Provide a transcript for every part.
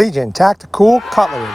Legion Tactical Cutlery.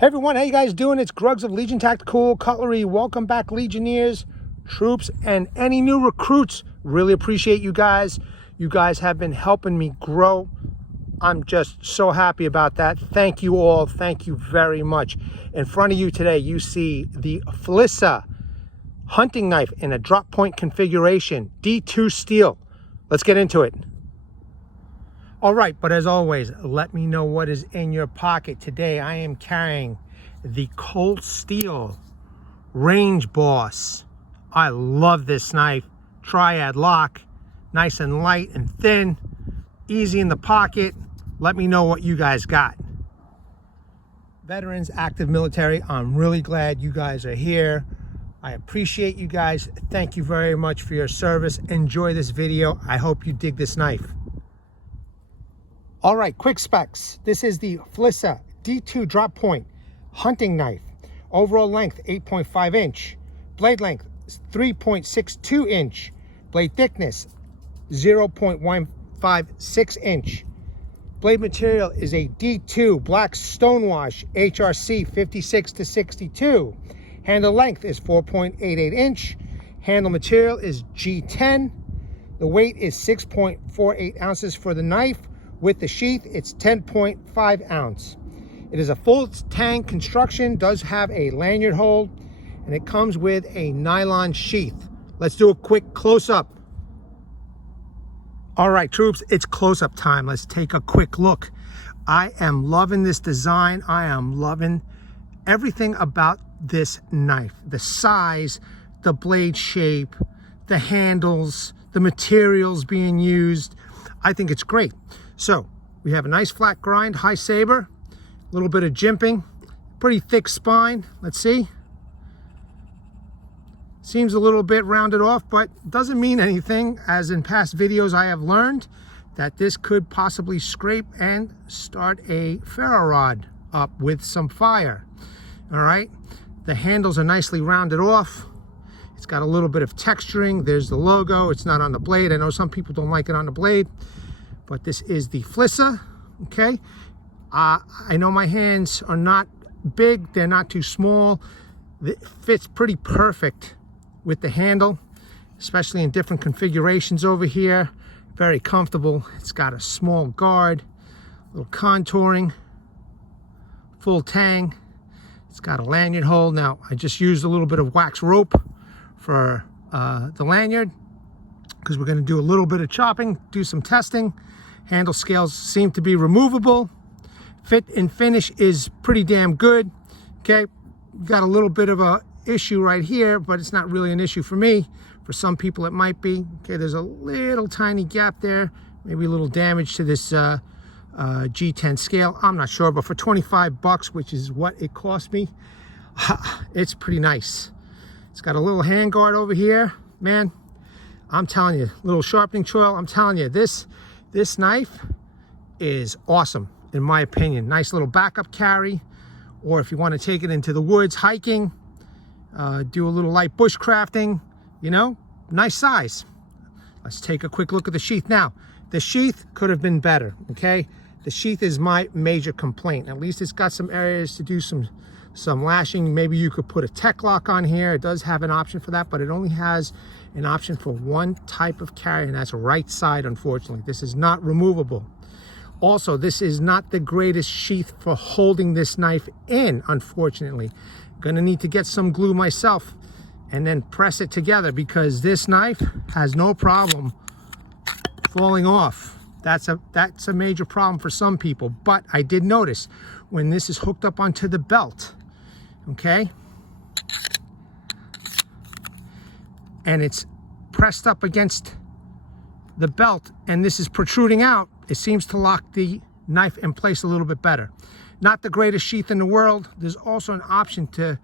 Hey everyone, how you guys doing? It's Grugs of Legion Tactical Cutlery. Welcome back, Legionnaires, troops, and any new recruits. Really appreciate you guys. You guys have been helping me grow. I'm just so happy about that. Thank you all. Thank you very much. In front of you today, you see the Flissa hunting knife in a drop point configuration, D2 steel. Let's get into it. All right, but as always, let me know what is in your pocket. Today, I am carrying the Cold Steel Range Boss. I love this knife. Triad lock, nice and light and thin, easy in the pocket. Let me know what you guys got. Veterans, active military, I'm really glad you guys are here. I appreciate you guys. Thank you very much for your service. Enjoy this video. I hope you dig this knife. All right, quick specs. This is the Flissa D2 drop point hunting knife. Overall length, 8.5 inch. Blade length, 3.62 inch. Blade thickness, 0.156 inch. Blade material is a D2 black Stonewashed HRC 56 to 62. Handle length is 4.88 inch. Handle material is G10. The weight is 6.48 ounces for the knife. With the sheath, it's 10.5 ounce. It is a Full-Tang Construction, does have a lanyard hold, and it comes with a nylon sheath. Let's do a quick close-up. All right, troops, it's close-up time. Let's take a quick look. I am loving this design. I am loving everything about this knife. The size, the blade shape, the handles, the materials being used. I think it's great. So we have a nice flat grind, high saber, a little bit of jimping, pretty thick spine. Let's see. Seems a little bit rounded off, but doesn't mean anything. As in past videos, I have learned that this could possibly scrape and start a ferro rod up with some fire. All right. The handles are nicely rounded off. It's got a little bit of texturing. There's the logo. It's not on the blade. I know some people don't like it on the blade, but this is the Flissa, okay? I know my hands are not big. They're not too small. It fits pretty perfect with the handle, especially in different configurations over here. Very comfortable. It's got a small guard, a little contouring, full tang. It's got a lanyard hold. Now, I just used a little bit of wax rope for the lanyard because we're going to do a little bit of chopping, do some testing. Handle scales seem to be removable. Fit and finish is pretty damn good. Okay, got a little bit of a issue right here, but it's not really an issue for me. For some people it might be. Okay, there's a little tiny gap there, maybe a little damage to this G10 scale. I'm not sure, but for 25 bucks, which is what it cost me, it's pretty nice. It's got a little hand guard over here. Man, I'm telling you, little sharpening choil. I'm telling you, this knife is awesome, in my opinion. Nice little backup carry, or if you want to take it into the woods, hiking, do a little light bushcrafting, you know, nice size. Let's take a quick look at the sheath. Now, the sheath could have been better, okay? The sheath is my major complaint. At least it's got some areas to do some lashing. Maybe you could put a tech lock on here. It does have an option for that, but it only has an option for one type of carry, and that's right side, unfortunately. This is not removable. Also, this is not the greatest sheath for holding this knife in, unfortunately. Gonna need to get some glue myself and then press it together, because this knife has no problem falling off. That's a major problem for some people. But I did notice when this is hooked up onto the belt, okay, and it's pressed up against the belt and this is protruding out, it seems to lock the knife in place a little bit better. Not the greatest sheath in the world. There's also an option to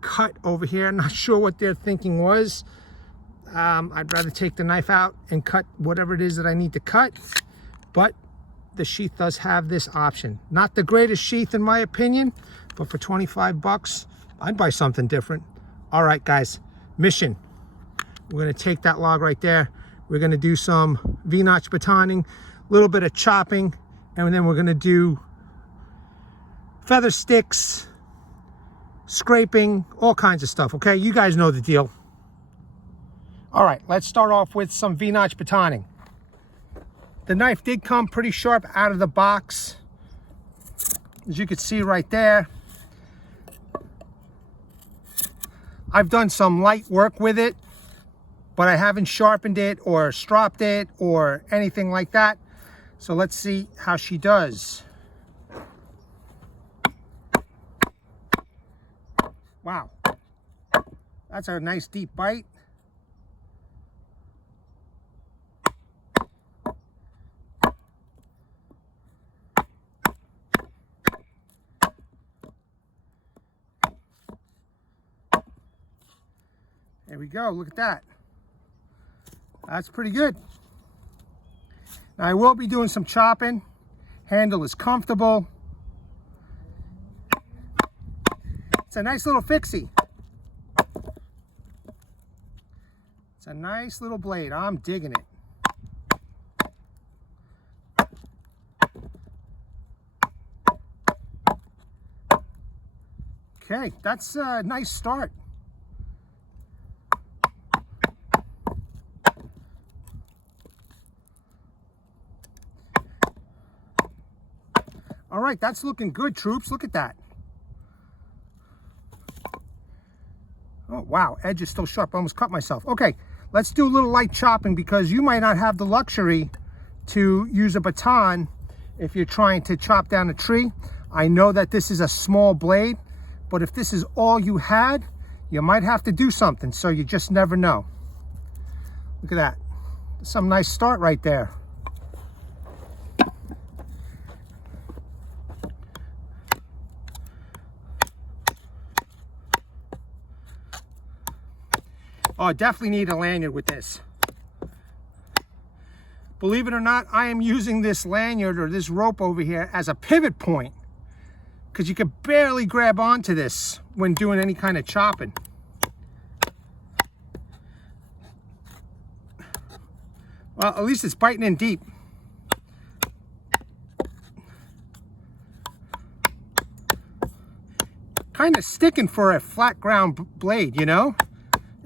cut over here. I'm not sure what their thinking was. I'd rather take the knife out and cut whatever it is that I need to cut, but the sheath does have this option. Not the greatest sheath in my opinion, but for 25 bucks, I'd buy something different. All right, guys, mission. We're gonna take that log right there. We're gonna do some V-notch batoning, a little bit of chopping, And then we're going to do feather sticks, scraping, all kinds of stuff, okay? You guys know the deal. All right, let's start off with some V-notch batoning. The knife did come pretty sharp out of the box, as you can see right there. I've done some light work with it, but I haven't sharpened it or stropped it or anything like that. So let's see how she does. Wow, that's a nice deep bite. There we go, look at that. That's pretty good. Now I will be doing some chopping. Handle is comfortable. It's a nice little fixie. It's a nice little blade. I'm digging it. Okay, that's a nice start. All right, that's looking good, troops. Look at that. Oh, wow, edge is still sharp. I almost cut myself. Okay, let's do a little light chopping because you might not have the luxury to use a baton if you're trying to chop down a tree. I know that this is a small blade, but if this is all you had, you might have to do something, so you just never know. Look at that. Some nice start right there. Oh, I definitely need a lanyard with this. Believe it or not, I am using this lanyard or this rope over here as a pivot point because you can barely grab onto this when doing any kind of chopping. Well, at least it's biting in deep. Kind of sticking for a flat ground blade, you know?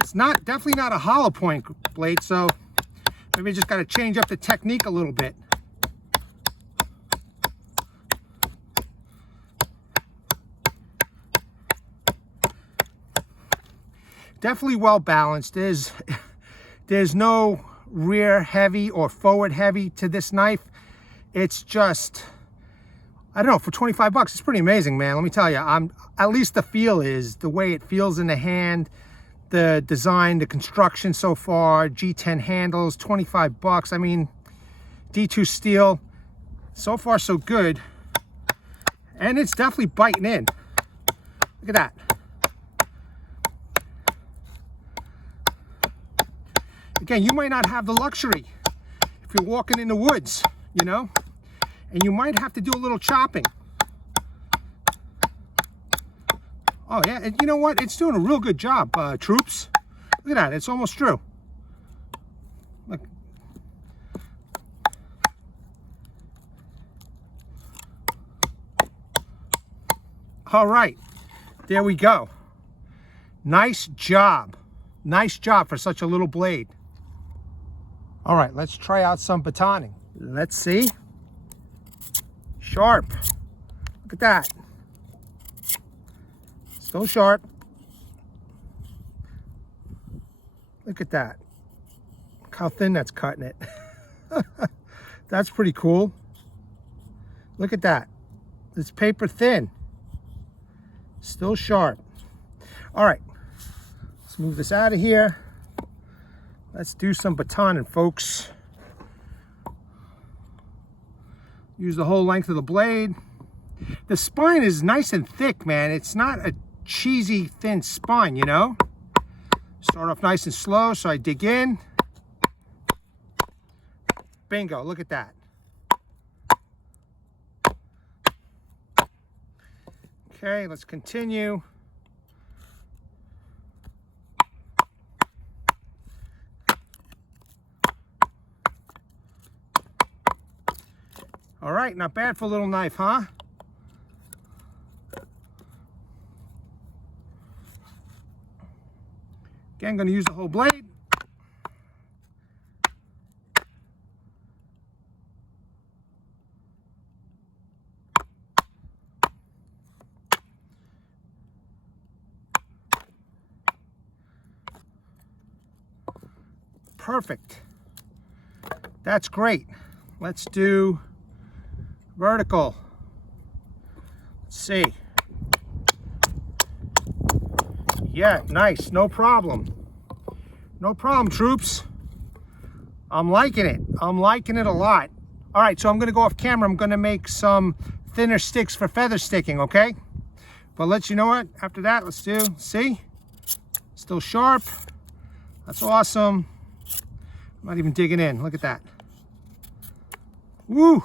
It's not, definitely not a hollow point blade, so maybe just got to change up the technique a little bit. Definitely well balanced. There's no rear heavy or forward heavy to this knife. It's just, I don't know, for 25 bucks, it's pretty amazing, man. Let me tell you, at least the feel is, the way it feels in the hand, the design, the construction so far, G10 handles, 25 bucks. I mean, D2 steel, so far so good. And it's definitely biting in. Look at that. Again, you might not have the luxury if you're walking in the woods, you know, and you might have to do a little chopping. Oh yeah, and you know what? It's doing a real good job, troops. Look at that, it's almost true. Look. All right, there we go. Nice job. Nice job for such a little blade. All right, let's try out some batoning. Let's see. Sharp. Look at that. So sharp. Look at that. Look how thin that's cutting it. That's pretty cool. Look at that. It's paper thin. Still sharp. All right. Let's move this out of here. Let's do some batoning, folks. Use the whole length of the blade. The spine is nice and thick, man. It's not a cheesy thin spine, you know. Start off nice and slow, so I dig in. Bingo, look at that. Okay, let's continue. All right, right, not bad for a little knife, huh? Again, going to use the whole blade. Perfect. That's great. Let's do vertical. Let's see. Yeah, nice. No problem. No problem, troops. I'm liking it. I'm liking it a lot. All right, so I'm going to go off camera. I'm going to make some thinner sticks for feather sticking, okay? But let's, you know what? After that, let's do, see? Still sharp. That's awesome. I'm not even digging in. Look at that. Woo!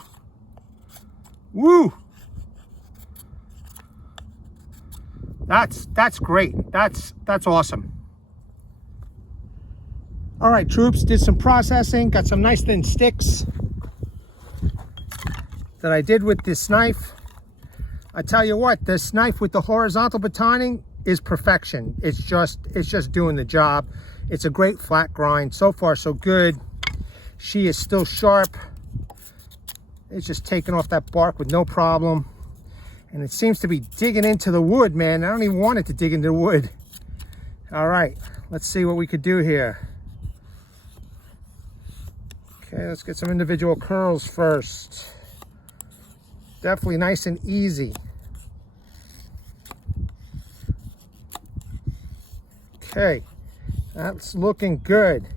Woo! That's great. That's awesome. All right, troops, did some processing, got some nice thin sticks that I did with this knife. I tell you what, this knife with the horizontal batoning is perfection. It's just doing the job. It's a great flat grind. So far, so good. She is still sharp. It's just taking off that bark with no problem. And it seems to be digging into the wood, man. I don't even want it to dig into the wood. All right, let's see what we could do here. Okay, let's get some individual curls first. Definitely nice and easy. Okay, that's looking good.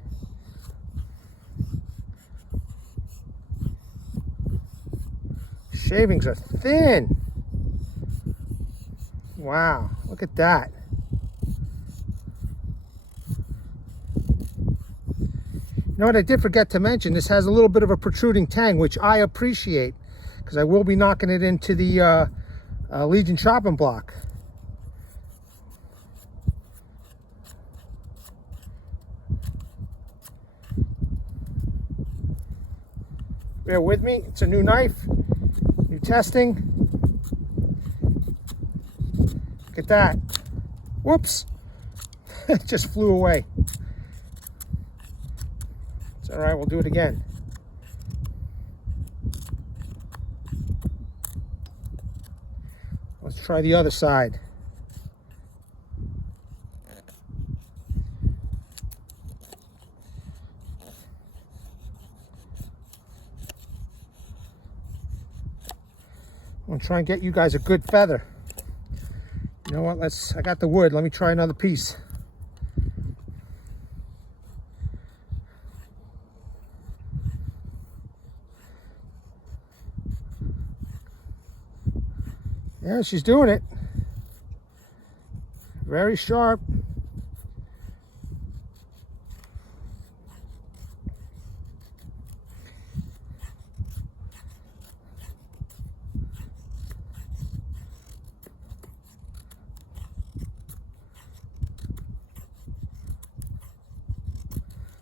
Shavings are thin. Wow, look at that. You know what, I did forget to mention, this has a little bit of a protruding tang, which I appreciate, because I will be knocking it into the Legion chopping block. Bear with me, it's a new knife, new testing. Look at that. Whoops. It just flew away. It's all right, we'll do it again. Let's try the other side. I'm gonna try and get you guys a good feather. You know what, I got the wood, let me try another piece. Yeah, she's doing it. Very sharp.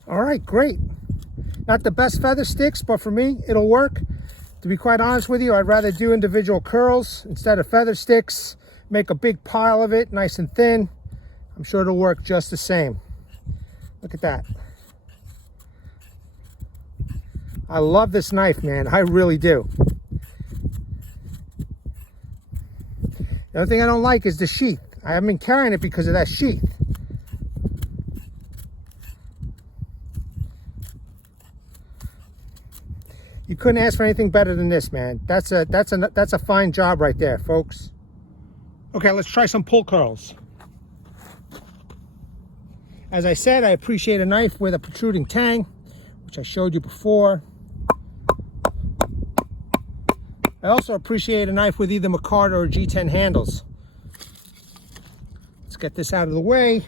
All right, great. Not the best feather sticks, but for me, it'll work. To be quite honest with you, I'd rather do individual curls instead of feather sticks. Make a big pile of it, nice and thin. I'm sure it'll work just the same. Look at that. I love this knife, man. I really do. The only thing I don't like is the sheath. I haven't been carrying it because of that sheath. You couldn't ask for anything better than this, man. That's a fine job right there, folks. Okay, let's try some pull curls. As I said, I appreciate a knife with a protruding tang, which I showed you before. I also appreciate a knife with either Micarta or G10 handles. Let's get this out of the way.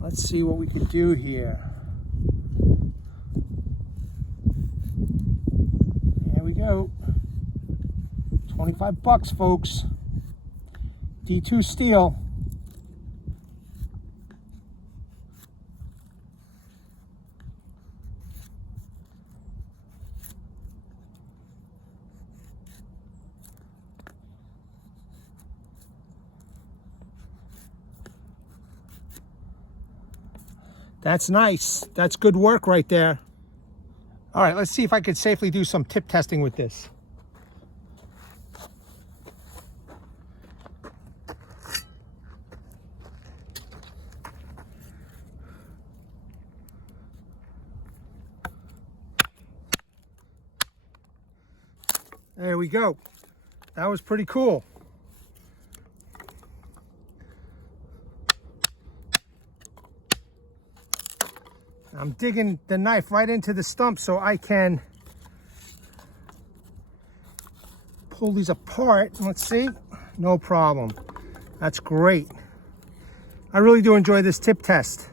Let's see what we can do here. There we go. 25 bucks, folks. D2 steel. That's nice. That's good work right there. All right, let's see if I could safely do some tip testing with this. There we go. That was pretty cool. I'm digging the knife right into the stump so I can pull these apart. Let's see. No problem. That's great. I really do enjoy this tip test.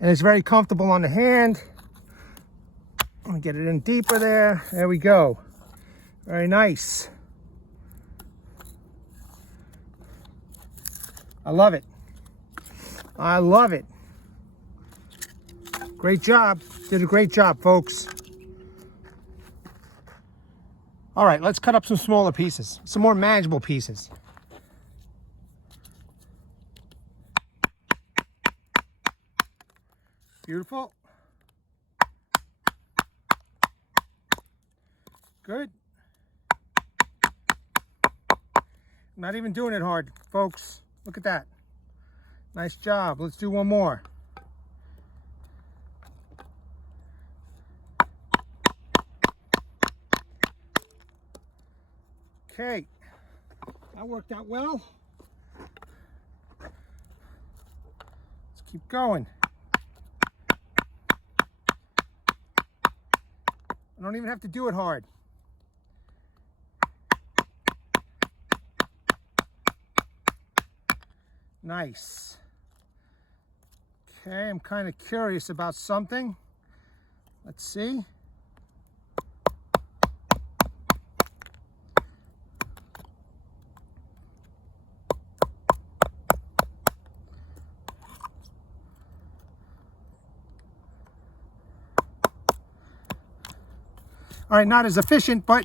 And it's very comfortable on the hand. Let me get it in deeper there. There we go. Very nice. I love it. I love it. Great job. Did a great job, folks. All right, let's cut up some smaller pieces, some more manageable pieces. Beautiful. Good. I'm not even doing it hard, folks. Look at that. Nice job. Let's do one more. Okay. That worked out well. Let's keep going. I don't even have to do it hard. Nice. Okay, I'm kind of curious about something. Let's see. All right, not as efficient, but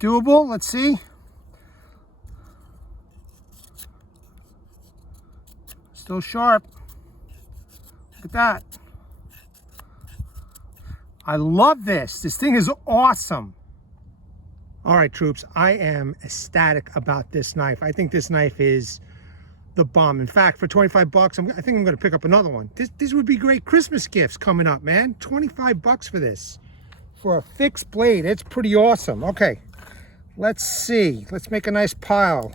doable. Let's see. Still sharp. Look at that. I love this. This thing is awesome. All right, troops, I am ecstatic about this knife. I think this knife is the bomb. In fact, for 25 bucks, I think I'm going to pick up another one. These would be great Christmas gifts coming up, man. 25 bucks for this. For a fixed blade, it's pretty awesome. Okay, let's see. Let's make a nice pile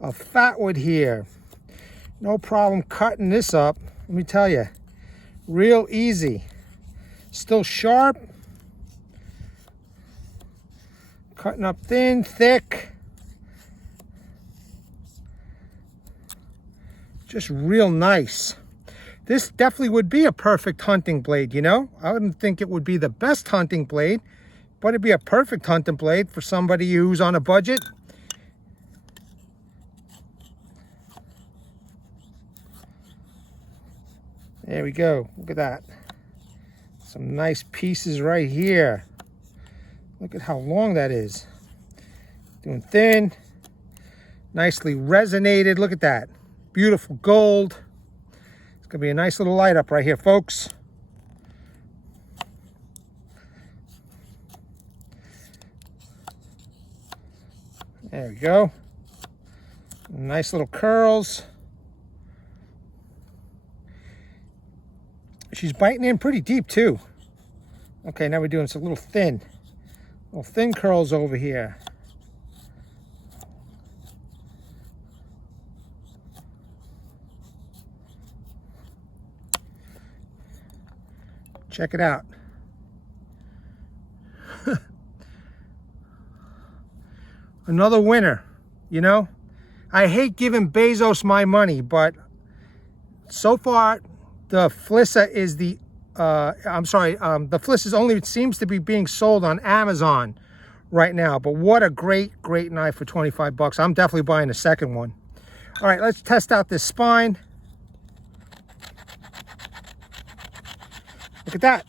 of fatwood here. No problem cutting this up. Let me tell you, real easy. Still sharp. Cutting up thin, thick. Just real nice. This definitely would be a perfect hunting blade, you know? I wouldn't think it would be the best hunting blade, but it'd be a perfect hunting blade for somebody who's on a budget. There we go. Look at that. Some nice pieces right here. Look at how long that is. Doing thin. Nicely resonated. Look at that. Beautiful gold. It's going to be a nice little light up right here, folks. There we go. Nice little curls. She's biting in pretty deep too. Okay, now we're doing some little thin curls over here. Check it out. Another winner, you know? I hate giving Bezos my money, but so far the Flissa is the the Flissa only seems to be being sold on Amazon right now. But what a great knife for 25 bucks. I'm definitely buying a second one. All right, let's test out this spine. Look at that.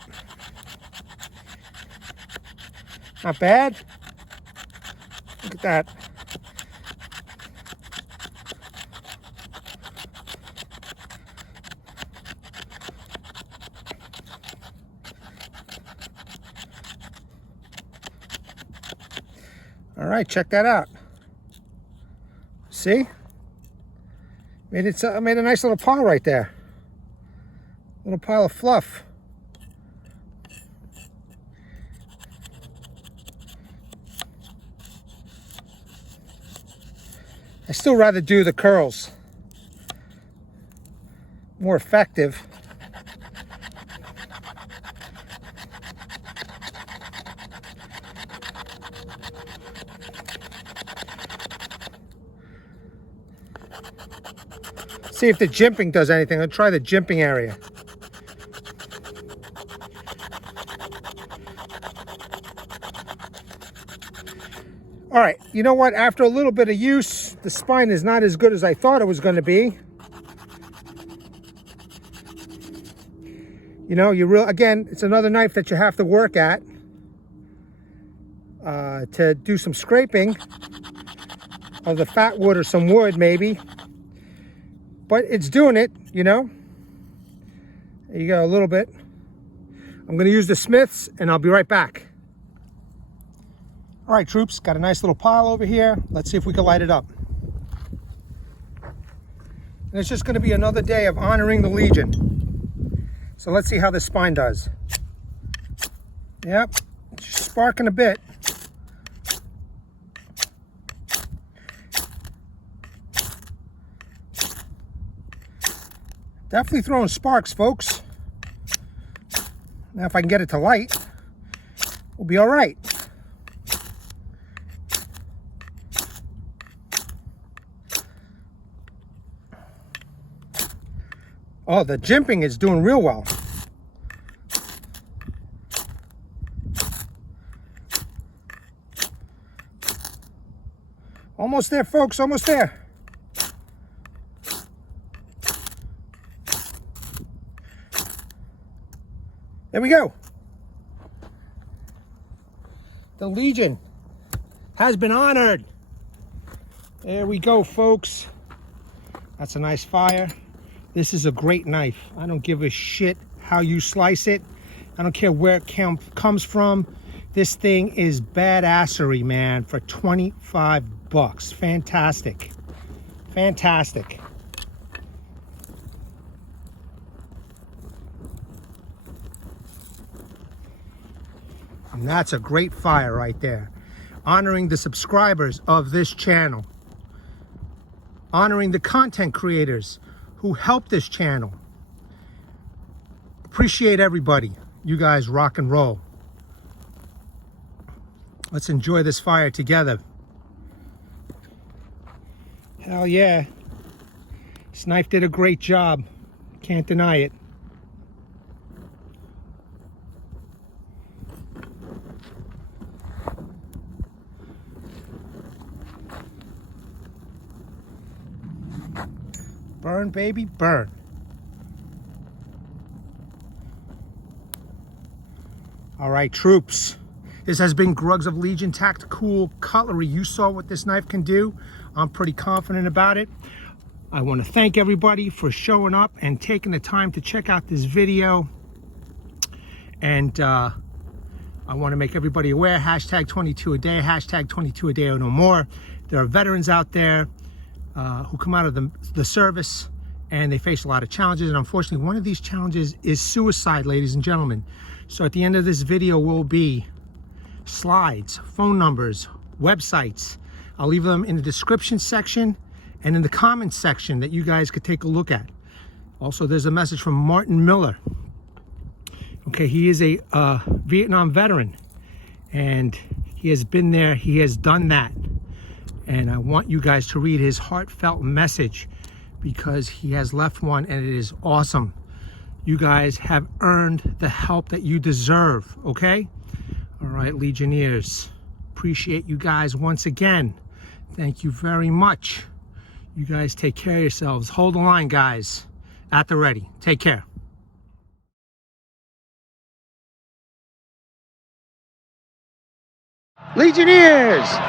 Not bad. Look at that. All right, check that out. See? Made a nice little pile right there. Little pile of fluff. I still rather do the curls. More effective. See if the jimping does anything. I'll try the jimping area. All right, you know what? After a little bit of use, the spine is not as good as I thought it was going to be. You know, again, it's another knife that you have to work at to do some scraping of the fat wood or some wood maybe. But it's doing it, you know. There you go, a little bit. I'm going to use the Smiths and I'll be right back. All right, troops, got a nice little pile over here. Let's see if we can light it up. And it's just going to be another day of honoring the Legion. So let's see how this spine does. Yep, it's sparking a bit. Definitely throwing sparks, folks. Now if I can get it to light, we'll be all right. Oh, the jimping is doing real well. Almost there, folks, almost there. There we go. The Legion has been honored. There we go, folks. That's a nice fire. This is a great knife. I don't give a shit how you slice it. I don't care where it comes from. This thing is badassery, man, for 25 bucks. Fantastic. Fantastic. And that's a great fire right there. Honoring the subscribers of this channel. Honoring the content creators who help this channel. Appreciate everybody. You guys rock and roll. Let's enjoy this fire together. Hell yeah. This knife did a great job. Can't deny it. Burn, baby, burn. All right, troops. This has been Grugs of Legion Tactical Cutlery. You saw what this knife can do. I'm pretty confident about it. I want to thank everybody for showing up and taking the time to check out this video. And I want to make everybody aware, hashtag 22 a day, hashtag 22 a day or no more. There are veterans out there who come out of the service and they face a lot of challenges, and unfortunately one of these challenges is suicide, ladies and gentlemen. So at the end of this video will be slides, phone numbers, websites. I'll leave them in the description section and in the comments section that you guys could take a look at. Also, there's a message from Martin Miller. Okay, he is a Vietnam veteran and he has been there, he has done that. And I want you guys to read his heartfelt message because he has left one and it is awesome. You guys have earned the help that you deserve, okay? All right, Legionnaires, appreciate you guys once again. Thank you very much. You guys take care of yourselves. Hold the line, guys. At the ready. Take care. Legionnaires!